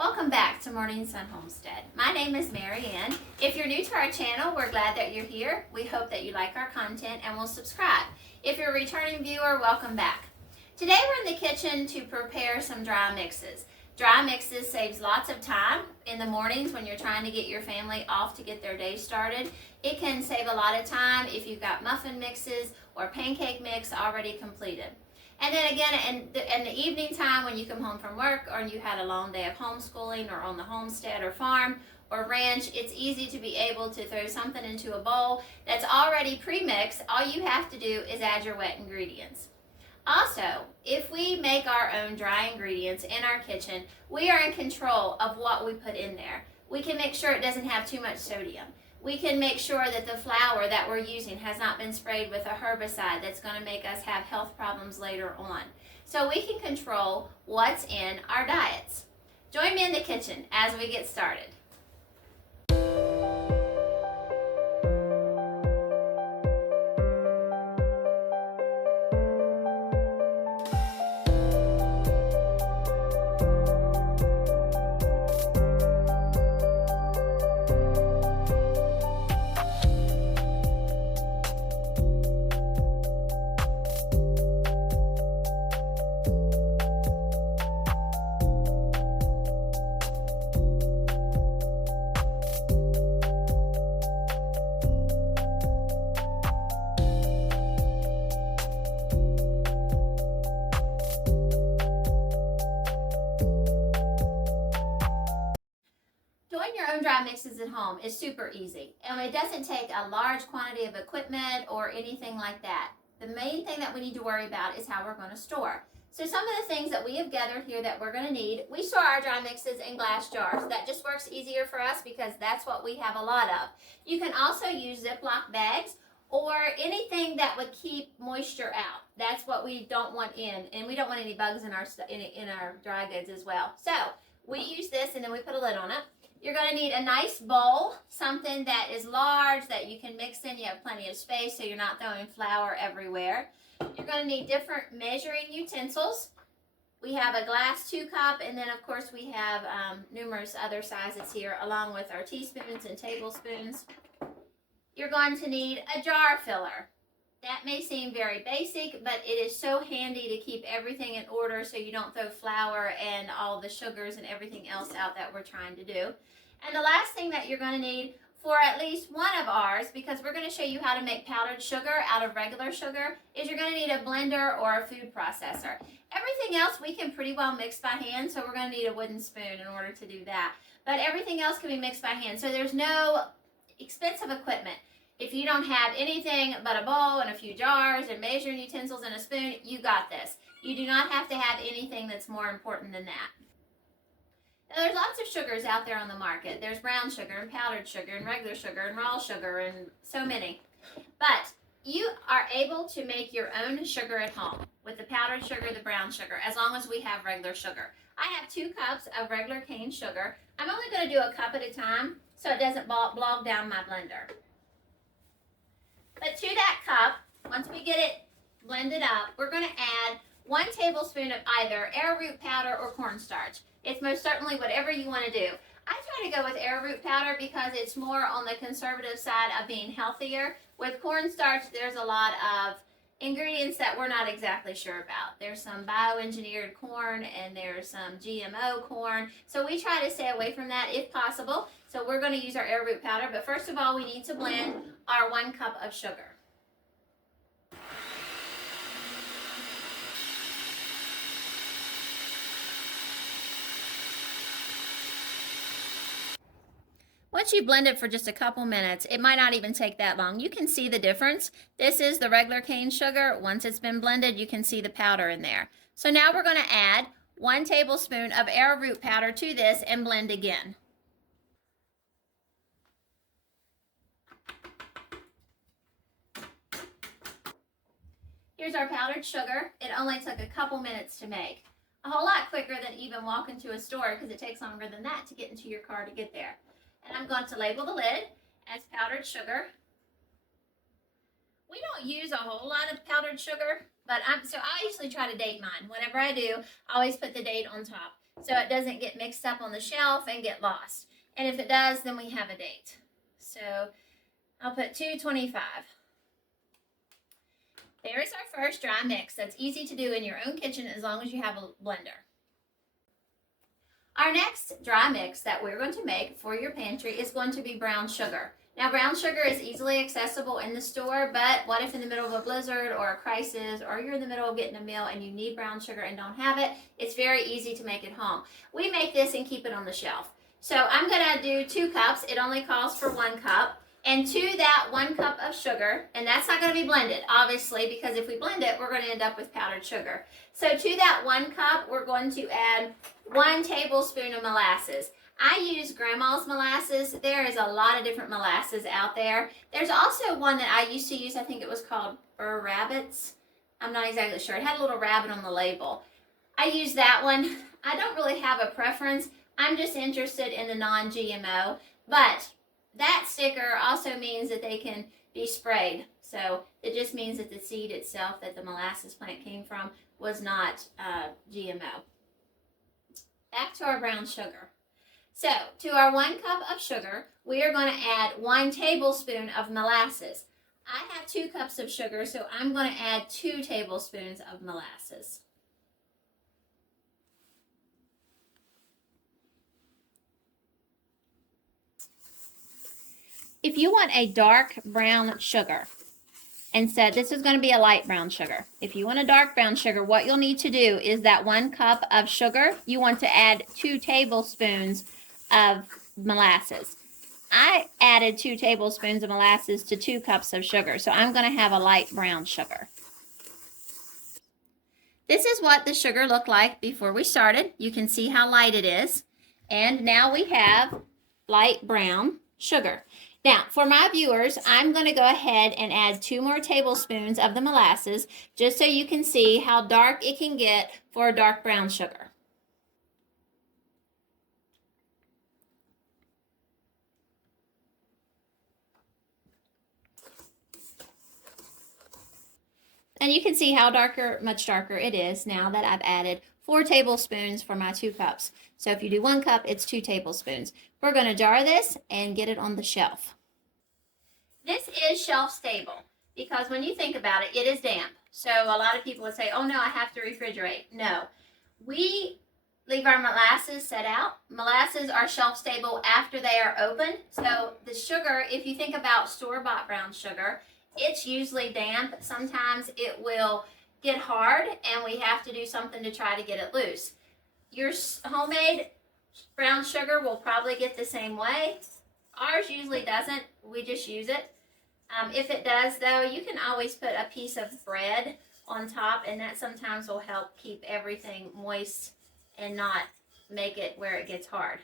Welcome back to Morning Sun Homestead. My name is Mary Ann. If you're new to our channel, we're glad that you're here. We hope that you like our content and will subscribe. If you're a returning viewer, welcome back. Today we're in the kitchen to prepare some dry mixes. Dry mixes saves lots of time in the mornings when you're trying to get your family off to get their day started. It can save a lot of time if you've got muffin mixes or pancake mix already completed. And then again, in the evening time when you come home from work or you had a long day of homeschooling or on the homestead or farm or ranch, it's easy to be able to throw something into a bowl that's already pre-mixed. All you have to do is add your wet ingredients. Also, if we make our own dry ingredients in our kitchen, we are in control of what we put in there. We can make sure it doesn't have too much sodium. We can make sure that the flour that we're using has not been sprayed with a herbicide that's going to make us have health problems later on. So we can control what's in our diets. Join me in the kitchen as we get started. Doing your own dry mixes at home is super easy, and it doesn't take a large quantity of equipment or anything like that. The main thing that we need to worry about is how we're going to store. So some of the things that we have gathered here that we're going to need, we store our dry mixes in glass jars. That just works easier for us because that's what we have a lot of. You can also use Ziploc bags or anything that would keep moisture out. That's what we don't want in, and we don't want any bugs in our dry goods as well. So we use this and then we put a lid on it. You're going to need a nice bowl, something that is large that you can mix in. You have plenty of space so you're not throwing flour everywhere. You're going to need different measuring utensils. We have a glass 2-cup, and then of course we have numerous other sizes here along with our teaspoons and tablespoons. You're going to need a jar filler. That may seem very basic, but it is so handy to keep everything in order so you don't throw flour and all the sugars and everything else out that we're trying to do. And the last thing that you're going to need for at least one of ours, because we're going to show you how to make powdered sugar out of regular sugar, is you're going to need a blender or a food processor. Everything else we can pretty well mix by hand, so we're going to need a wooden spoon in order to do that. But everything else can be mixed by hand, so there's no expensive equipment. If you don't have anything but a bowl and a few jars and measuring utensils and a spoon, you got this. You do not have to have anything that's more important than that. Now, there's lots of sugars out there on the market. There's brown sugar and powdered sugar and regular sugar and raw sugar and so many. But you are able to make your own sugar at home with the powdered sugar, the brown sugar, as long as we have regular sugar. I have 2 cups of regular cane sugar. I'm only going to do a cup at a time so it doesn't bog down my blender. But to that cup, once we get it blended up, we're going to add 1 tablespoon of either arrowroot powder or cornstarch. It's most certainly whatever you want to do. I try to go with arrowroot powder because it's more on the conservative side of being healthier. With cornstarch, there's a lot of ingredients that we're not exactly sure about. There's some bioengineered corn and there's some GMO corn. So we try to stay away from that if possible. So we're going to use our arrowroot powder. But first of all, we need to blend our 1 cup of sugar. Once you blend it for just a couple minutes, it might not even take that long. You can see the difference. This is the regular cane sugar. Once it's been blended, you can see the powder in there. So now we're going to add 1 tablespoon of arrowroot powder to this and blend again. Here's our powdered sugar. It only took a couple minutes to make. A whole lot quicker than even walking to a store because it takes longer than that to get into your car to get there. And I'm going to label the lid as powdered sugar. We don't use a whole lot of powdered sugar, but I usually try to date mine. Whenever I do, I always put the date on top. so it doesn't get mixed up on the shelf and get lost. And if it does, then we have a date. So I'll put 225. There's our first dry mix. That's easy to do in your own kitchen as long as you have a blender. Our next dry mix that we're going to make for your pantry is going to be brown sugar. Now, brown sugar is easily accessible in the store, but what if in the middle of a blizzard or a crisis, or you're in the middle of getting a meal and you need brown sugar and don't have it? It's very easy to make at home. We make this and keep it on the shelf. So I'm going to do 2 cups. It only calls for 1 cup. And to that 1 cup of sugar, and that's not going to be blended, obviously, because if we blend it, we're going to end up with powdered sugar. So to that 1 cup, we're going to add 1 tablespoon of molasses. I use Grandma's molasses. There is a lot of different molasses out there. There's also one that I used to use. I think it was called Burr Rabbits. I'm not exactly sure. It had a little rabbit on the label. I use that one. I don't really have a preference. I'm just interested in the non-GMO, but that sticker also means that they can be sprayed. So it just means that the seed itself that the molasses plant came from was not GMO. Back to our brown sugar. So to our 1 cup of sugar, we are going to add 1 tablespoon of molasses. I have 2 cups of sugar, so I'm going to add 2 tablespoons of molasses. If you want a dark brown sugar, instead, this is going to be a light brown sugar. If you want a dark brown sugar, what you'll need to do is that 1 cup of sugar, you want to add 2 tablespoons of molasses. I added 2 tablespoons of molasses to 2 cups of sugar, so I'm going to have a light brown sugar. This is what the sugar looked like before we started. You can see how light it is. And now we have light brown sugar. Now, for my viewers, I'm going to go ahead and add 2 more tablespoons of the molasses just so you can see how dark it can get for a dark brown sugar. And you can see how much darker it is now that I've added 4 tablespoons for my 2 cups. So if you do 1 cup, it's 2 tablespoons. We're going to jar this and get it on the shelf. This is shelf stable because when you think about it, it is damp. So a lot of people would say, oh no, I have to refrigerate. No, we leave our molasses set out. Molasses are shelf stable after they are opened. So the sugar, if you think about store-bought brown sugar, it's usually damp. Sometimes it will get hard and we have to do something to try to get it loose. Your homemade brown sugar will probably get the same way. Ours usually doesn't. We just use it. If it does, though, you can always put a piece of bread on top, and that sometimes will help keep everything moist and not make it where it gets hard.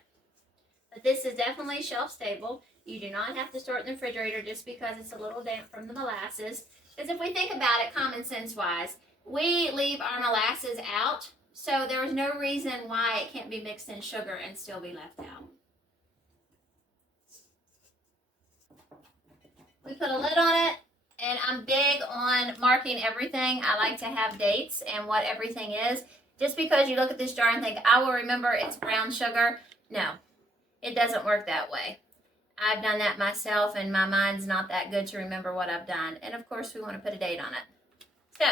But this is definitely shelf stable. You do not have to store it in the refrigerator just because it's a little damp from the molasses. Because if we think about it common sense wise, we leave our molasses out, so there is no reason why it can't be mixed in sugar and still be left out. We put a lid on it, and I'm big on marking everything. I like to have dates and what everything is. Just because you look at this jar and think, I will remember it's brown sugar. No, it doesn't work that way. I've done that myself, and my mind's not that good to remember what I've done. And of course, we want to put a date on it. So,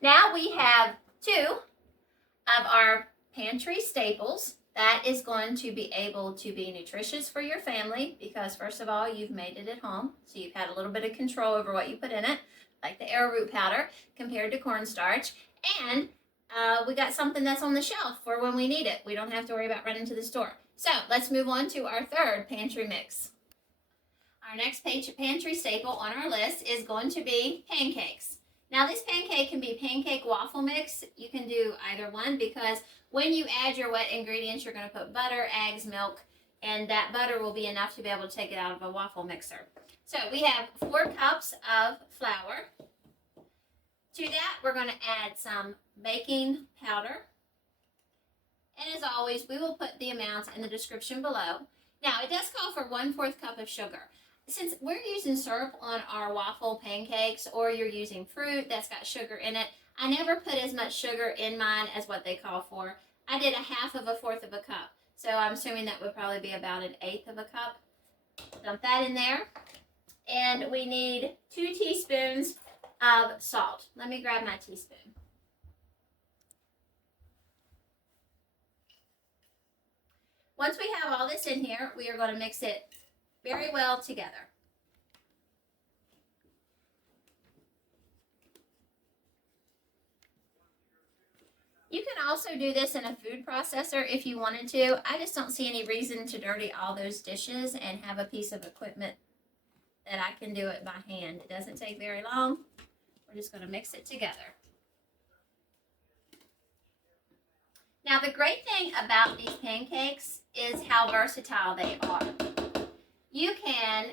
now we have 2 of our pantry staples. That is going to be able to be nutritious for your family because, first of all, you've made it at home. So you've had a little bit of control over what you put in it, like the arrowroot powder compared to cornstarch. And we got something that's on the shelf for when we need it. We don't have to worry about running to the store. So let's move on to our third pantry mix. Our next pantry staple on our list is going to be pancakes. Now this pancake can be pancake waffle mix. You can do either one because when you add your wet ingredients, you're going to put butter, eggs, milk, and that butter will be enough to be able to take it out of a waffle mixer. So we have 4 cups of flour. To that, we're going to add some baking powder. And as always, we will put the amounts in the description below. Now, it does call for 1/4 cup of sugar. Since we're using syrup on our waffle pancakes, or you're using fruit that's got sugar in it, I never put as much sugar in mine as what they call for. I did a half of a fourth of a cup. So I'm assuming that would probably be about an eighth of a cup. Dump that in there. And we need 2 teaspoons of salt. Let me grab my teaspoon. Once we have all this in here, we are going to mix it very well together. You can also do this in a food processor if you wanted to. I just don't see any reason to dirty all those dishes and have a piece of equipment that I can do it by hand. It doesn't take very long. We're just going to mix it together. Now, the great thing about these pancakes is how versatile they are. You can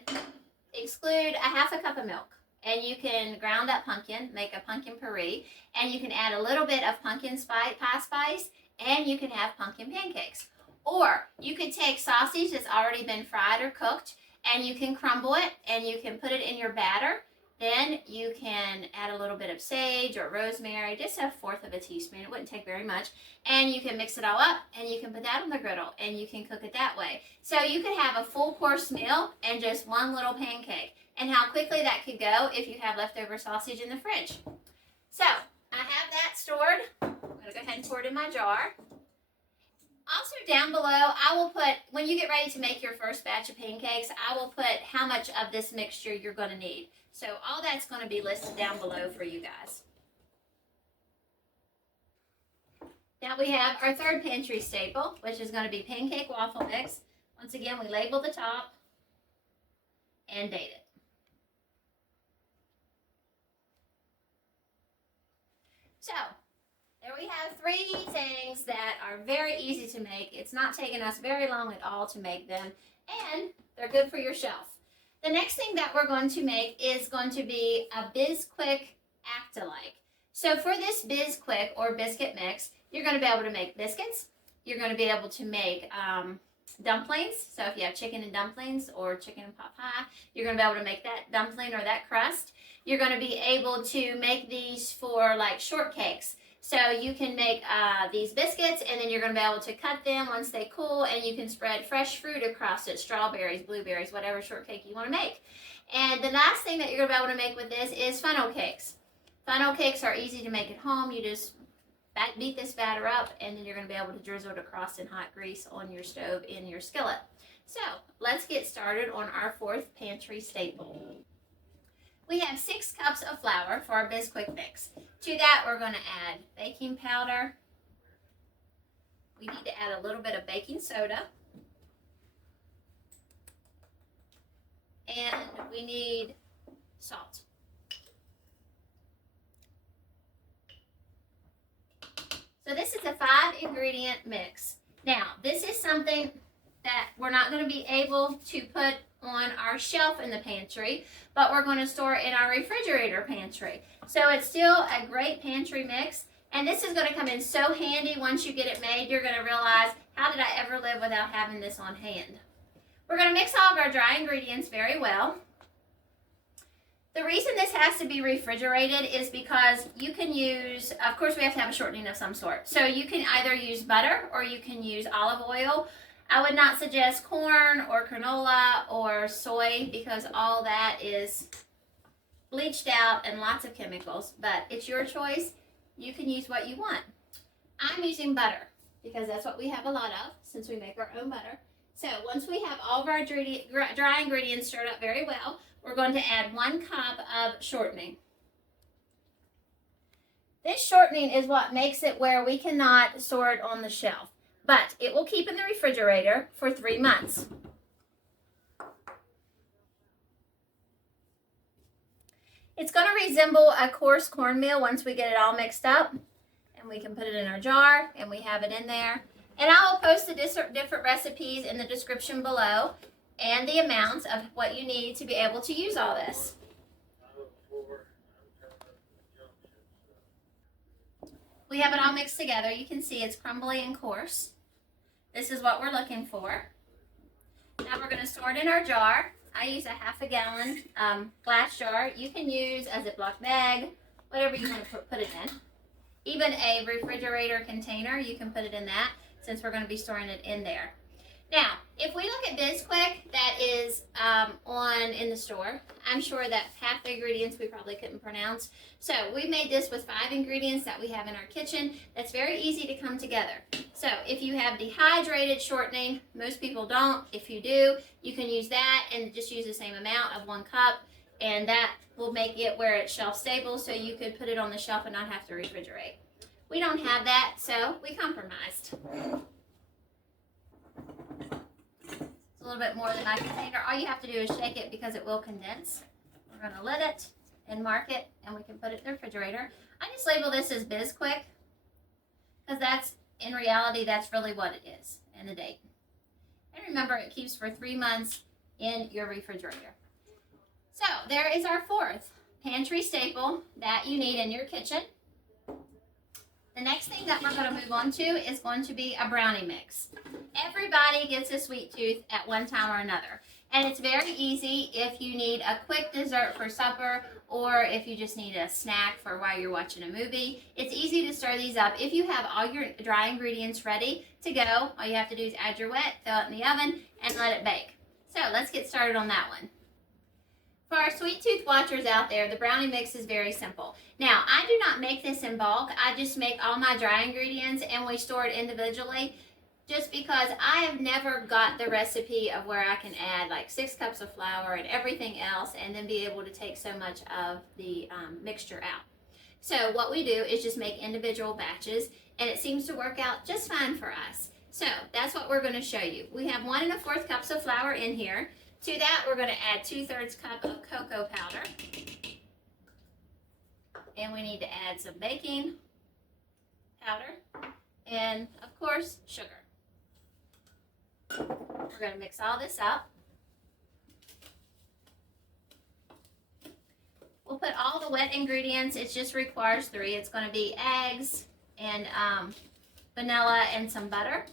exclude a half a cup of milk, and you can ground up pumpkin, make a pumpkin puree, and you can add a little bit of pumpkin pie spice, and you can have pumpkin pancakes. Or you could take sausage that's already been fried or cooked, and you can crumble it, and you can put it in your batter. Then you can add a little bit of sage or rosemary, just a fourth of a teaspoon. It wouldn't take very much. And you can mix it all up, and you can put that on the griddle, and you can cook it that way. So you could have a full course meal and just one little pancake. And how quickly that could go if you have leftover sausage in the fridge. So I have that stored. I'm going to go ahead and pour it in my jar. Also down below, I will put, when you get ready to make your first batch of pancakes, I will put how much of this mixture you're going to need. So all that's going to be listed down below for you guys. Now we have our third pantry staple, which is going to be pancake waffle mix. Once again, we label the top and date it. So there we have 3 things that are very easy to make. It's not taking us very long at all to make them, and they're good for your shelf. The next thing that we're going to make is going to be a Bisquick act-alike. So for this Bisquick or biscuit mix, you're going to be able to make biscuits. You're going to be able to make dumplings. So if you have chicken and dumplings or chicken and pot pie, you're going to be able to make that dumpling or that crust. You're going to be able to make these for like shortcakes. So you can make these biscuits, and then you're going to be able to cut them once they cool, and you can spread fresh fruit across it, strawberries, blueberries, whatever shortcake you want to make. And the last thing that you're going to be able to make with this is funnel cakes. Funnel cakes are easy to make at home. You just beat this batter up, and then you're going to be able to drizzle it across in hot grease on your stove in your skillet. So let's get started on our 4th pantry staple. We have 6 cups of flour for our Bisquick mix. To that, we're going to add baking powder. We need to add a little bit of baking soda. And we need salt. So this is a 5-ingredient mix. Now, this is something that we're not going to be able to put on our shelf in the pantry, but we're going to store it in our refrigerator pantry. So it's still a great pantry mix, and this is going to come in so handy once you get it made. You're going to realize, how did I ever live without having this on hand? We're going to mix all of our dry ingredients very well. The reason this has to be refrigerated is because you can use, of course we have to have a shortening of some sort. So you can either use butter or you can use olive oil. I would not suggest corn or granola or soy because all that is bleached out and lots of chemicals, but it's your choice. You can use what you want. I'm using butter because that's what we have a lot of since we make our own butter. So once we have all of our dry ingredients stirred up very well, we're going to add 1 cup of shortening. This shortening is what makes it where we cannot store it on the shelf, but it will keep in the refrigerator for 3 months. It's going to resemble a coarse cornmeal once we get it all mixed up, and we can put it in our jar, and we have it in there. And I will post the different recipes in the description below and the amounts of what you need to be able to use all this. We have it all mixed together. You can see it's crumbly and coarse. This is what we're looking for. Now we're going to store it in our jar. I use a half a gallon glass jar. You can use a Ziploc bag, whatever you want to put it in. Even a refrigerator container, you can put it in that since we're going to be storing it in there. Now, if we look at Bisquick, that is in the store, I'm sure that half the ingredients we probably couldn't pronounce. So we made this with 5 ingredients that we have in our kitchen. That's very easy to come together. So if you have dehydrated shortening, most people don't. If you do, you can use that and just use the same amount of 1 cup, and that will make it where it's shelf stable so you could put it on the shelf and not have to refrigerate. We don't have that, so we compromised. A little bit more than my container. All you have to do is shake it because it will condense. We're going to lid it and mark it, and we can put it in the refrigerator. I just label this as Bisquick because that's, in reality, that's really what it is, and the date. And remember, it keeps for 3 months in your refrigerator. So there is our 4th pantry staple that you need in your kitchen. The next thing that we're going to move on to is going to be a brownie mix. Everybody gets a sweet tooth at one time or another. And it's very easy if you need a quick dessert for supper or if you just need a snack for while you're watching a movie. It's easy to stir these up. If you have all your dry ingredients ready to go, all you have to do is add your wet, throw it in the oven, and let it bake. So let's get started on that one. For our sweet tooth watchers out there, the brownie mix is very simple. Now, I do not make this in bulk. I just make all my dry ingredients and we store it individually just because I have never got the recipe of where I can add like 6 cups of flour and everything else and then be able to take so much of the mixture out. So what we do is just make individual batches, and it seems to work out just fine for us. So that's what we're going to show you. We have 1 1/4 cups of flour in here. To that, we're going to add 2/3 cup of cocoa powder. And we need to add some baking powder and, of course, sugar. We're going to mix all this up. We'll put all the wet ingredients. It just requires 3. It's going to be eggs and vanilla and some butter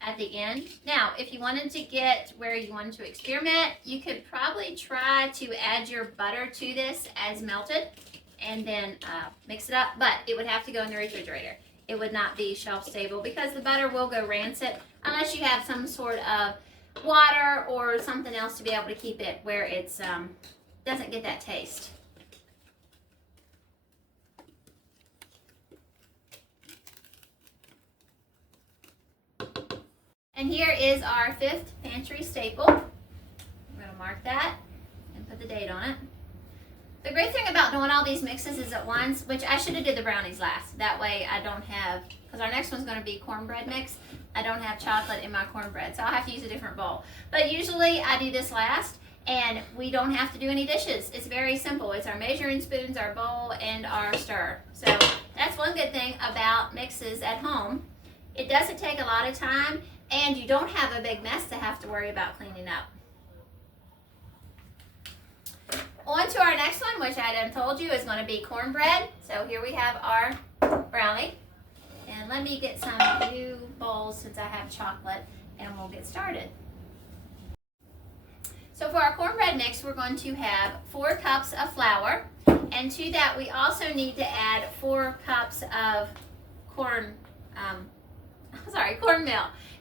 at the end. Now, if you wanted to get where you wanted to experiment, you could probably try to add your butter to this as melted and then mix it up, but it would have to go in the refrigerator. It would not be shelf stable because the butter will go rancid unless you have some sort of water or something else to be able to keep it where it's doesn't get that taste. And here is our 5th pantry staple. I'm going to mark that and put the date on it. The great thing about doing all these mixes is at once, which I should have did the brownies last. That way I don't have, because our next one's going to be cornbread mix. I don't have chocolate in my cornbread, so I'll have to use a different bowl. But usually I do this last, and we don't have to do any dishes. It's very simple. It's our measuring spoons, our bowl, and our stir. So that's one good thing about mixes at home. It doesn't take a lot of time, and you don't have a big mess to have to worry about cleaning up. On to our next one, which I done told you is going to be cornbread. So here we have our brownie. And let me get some new bowls since I have chocolate, and we'll get started. So for our cornbread mix, we're going to have 4 cups of flour. And to that, we also need to add 4 cups of cornmeal.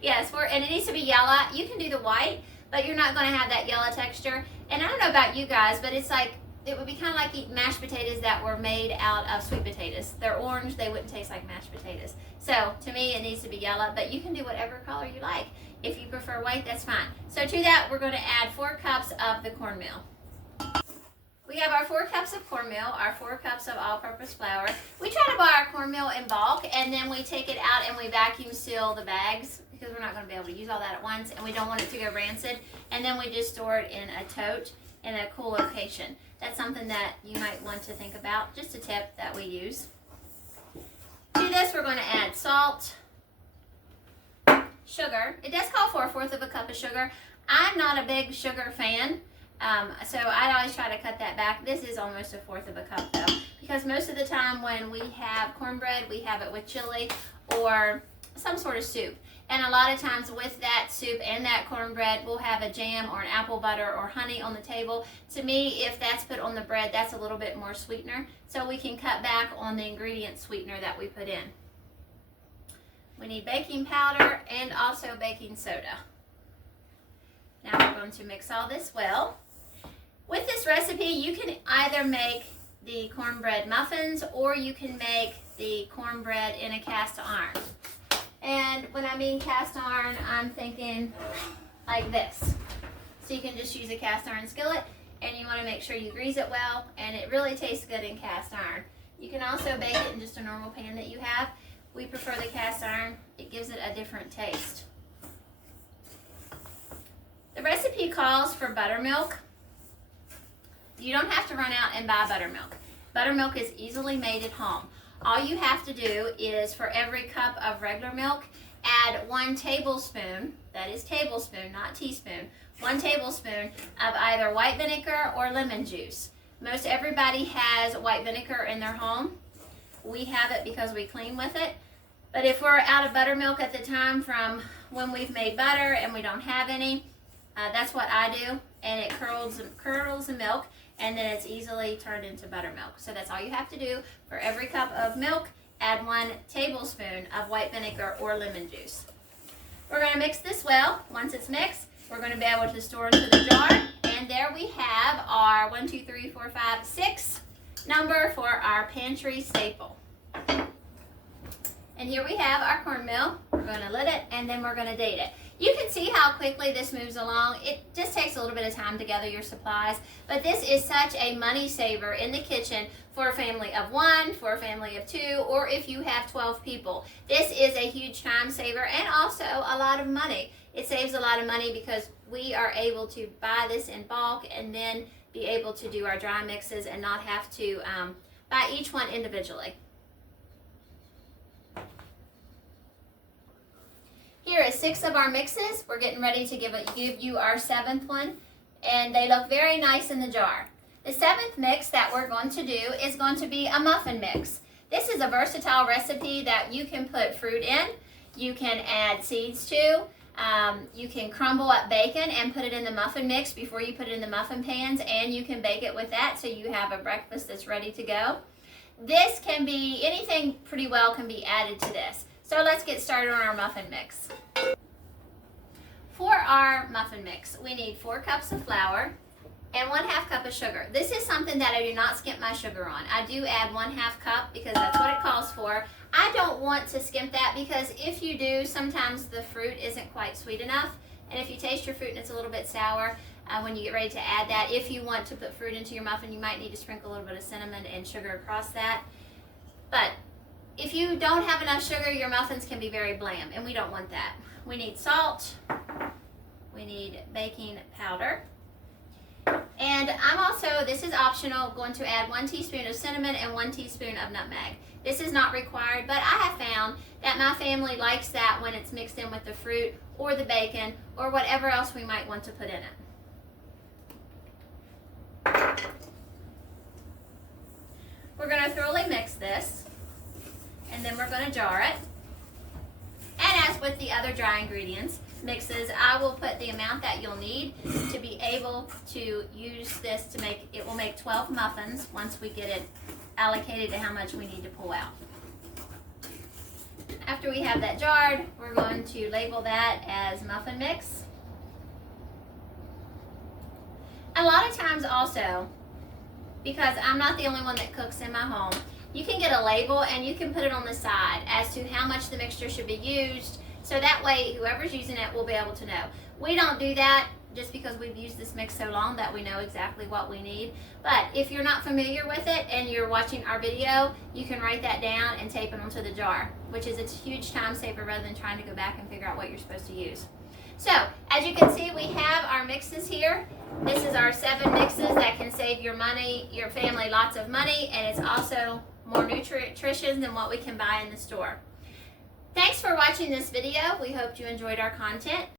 Yes, and it needs to be yellow. You can do the white, but you're not going to have that yellow texture. And I don't know about you guys, but it's like, it would be kind of like eating mashed potatoes that were made out of sweet potatoes. They're orange, they wouldn't taste like mashed potatoes. So to me, it needs to be yellow, but you can do whatever color you like. If you prefer white, that's fine. So to that, we're going to add 4 cups of the cornmeal. We have our 4 cups of cornmeal, our 4 cups of all-purpose flour. We try to buy our cornmeal in bulk, and then we take it out and we vacuum seal the bags because we're not going to be able to use all that at once, and we don't want it to go rancid. And then we just store it in a tote in a cool location. That's something that you might want to think about, just a tip that we use. To this, we're going to add salt, sugar. It does call for 1/4 cup of sugar. I'm not a big sugar fan, so I always try to cut that back. This is almost 1/4 cup though, because most of the time when we have cornbread, we have it with chili or some sort of soup. And a lot of times with that soup and that cornbread, we'll have a jam or an apple butter or honey on the table. To me, if that's put on the bread, that's a little bit more sweetener. So we can cut back on the ingredient sweetener that we put in. We need baking powder and also baking soda. Now we're going to mix all this well. With this recipe, you can either make the cornbread muffins or you can make the cornbread in a cast iron. And when I mean cast iron, I'm thinking like this. So you can just use a cast iron skillet, and you want to make sure you grease it well, and it really tastes good in cast iron. You can also bake it in just a normal pan that you have. We prefer the cast iron. It gives it a different taste. The recipe calls for buttermilk. You don't have to run out and buy buttermilk. Buttermilk is easily made at home. All you have to do is, for every cup of regular milk, add 1 tablespoon, that is tablespoon, not teaspoon, 1 tablespoon of either white vinegar or lemon juice. Most everybody has white vinegar in their home. We have it because we clean with it. But if we're out of buttermilk at the time from when we've made butter and we don't have any, that's what I do, and it curdles the milk, and then it's easily turned into buttermilk. So that's all you have to do. For every cup of milk, add 1 tablespoon of white vinegar or lemon juice. We're going to mix this well. Once it's mixed, we're going to be able to store it into the jar. And there we have our 1, 2, 3, 4, 5, 6 number for our pantry staple. And here we have our cornmeal. We're going to lid it, and then we're going to date it. You can see how quickly this moves along. It just takes a little bit of time to gather your supplies, but this is such a money saver in the kitchen for a family of 1, for a family of 2, or if you have 12 people. This is a huge time saver and also a lot of money. It saves a lot of money because we are able to buy this in bulk and then be able to do our dry mixes and not have to buy each one individually. Here is 6 of our mixes. We're getting ready to give you our 7th one, and they look very nice in the jar. The 7th mix that we're going to do is going to be a muffin mix. This is a versatile recipe that you can put fruit in, you can add seeds to, you can crumble up bacon and put it in the muffin mix before you put it in the muffin pans, and you can bake it with that so you have a breakfast that's ready to go. This can be, anything pretty well can be added to this. So let's get started on our muffin mix. For our muffin mix, we need 4 cups of flour and 1/2 cup of sugar. This is something that I do not skimp my sugar on. I do add 1/2 cup because that's what it calls for. I don't want to skimp that because if you do, sometimes the fruit isn't quite sweet enough. And if you taste your fruit and it's a little bit sour, when you get ready to add that, if you want to put fruit into your muffin, you might need to sprinkle a little bit of cinnamon and sugar across that. But if you don't have enough sugar, your muffins can be very bland, and we don't want that. We need salt, we need baking powder, and I'm also, this is optional, going to add 1 teaspoon of cinnamon and 1 teaspoon of nutmeg. This is not required, but I have found that my family likes that when it's mixed in with the fruit or the bacon or whatever else we might want to put in it. We're going to thoroughly mix this, and then we're going to jar it. And as with the other dry ingredients mixes, I will put the amount that you'll need to be able to use this to make, it will make 12 muffins once we get it allocated to how much we need to pull out. After we have that jarred, we're going to label that as muffin mix. A lot of times also, because I'm not the only one that cooks in my home, you can get a label and you can put it on the side as to how much the mixture should be used, so that way whoever's using it will be able to know. We don't do that just because we've used this mix so long that we know exactly what we need. But if you're not familiar with it and you're watching our video, you can write that down and tape it onto the jar, which is a huge time saver rather than trying to go back and figure out what you're supposed to use. So, as you can see, we have our mixes here. This is our 7 mixes that can save your family lots of money, and it's also more nutritious than what we can buy in the store. Thanks for watching this video. We hope you enjoyed our content.